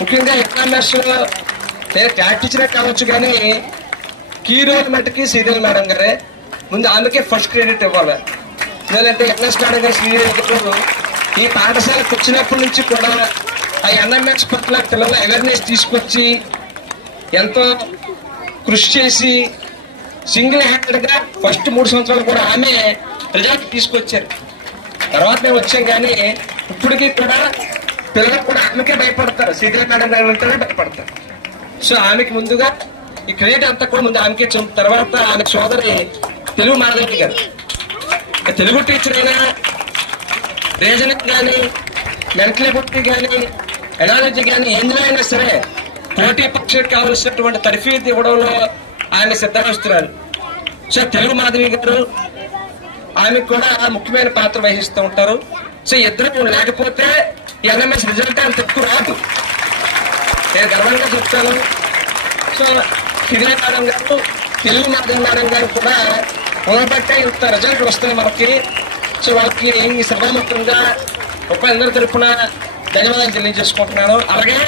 ముఖ్యంగా ఎకనామిక్స్ లో క్లాస్ టీచరే కావచ్చు, కానీ కీ రోల్ మట్టుకి సీరియల్ మేడం గారే. ముందు ఆమెకే ఫస్ట్ క్రెడిట్ ఇవ్వాలి. ఎందుకంటే ఎన్ఎస్ మేడం గారు సీరియల్ ఈ పాఠశాలకు వచ్చినప్పటి నుంచి కూడా ఆ ఎన్ఎంఎస్ పట్ల పిల్లల అవేర్నెస్ తీసుకొచ్చి ఎంతో కృషి చేసి సింగిల్ హ్యాండెడ్ గా ఫస్ట్ 3 సంవత్సరాలు కూడా ఆమె రిజల్ట్ తీసుకొచ్చారు. తర్వాత మేము వచ్చాం, కానీ ఇప్పటికీ కూడా పిల్లలు కూడా ఆమెకే భయపడతారు, సీరియల్ మేడం గారు అంటేనే భయపడతారు. సో ఆమెకి ముందుగా ఈ క్రెడిట్ అంతా కూడా ముందు ఆమెకే తర్వాత ఆమె సోదరి తెలుగు మాధవి గారు, తెలుగు టీచర్ అయినా రీజనింగ్ కానీ మెంటల్ ఎబిలిటీ కానీ ఎనాలజీ కానీ ఎందులో అయినా సరే పోటీ పరీక్షకు కావలసినటువంటి తర్ఫీదు ఇవ్వడంలో ఆమె సిద్ధమస్తున్నారు. సో తెలుగు మాధవి గారు ఆమెకు కూడా ముఖ్యమైన పాత్ర వహిస్తూ ఉంటారు. సో ఇద్దరు లేకపోతే ఎన్ఎంఎస్ రిజల్ట్ అంత ఎక్కువ రాదు, నేను గర్వంగా చెప్తాను. సో హిదే మేడం గారు తెలుగు మాధవి మేడం గారు కూడా ఉండబట్టే ఇంత రిజల్ట్ వస్తుంది మనకి. సో వాళ్ళకి ఈ సభాముఖంగా అందరి తరఫున ధన్యవాదాలు తెలియజేసుకుంటున్నాను. అలాగే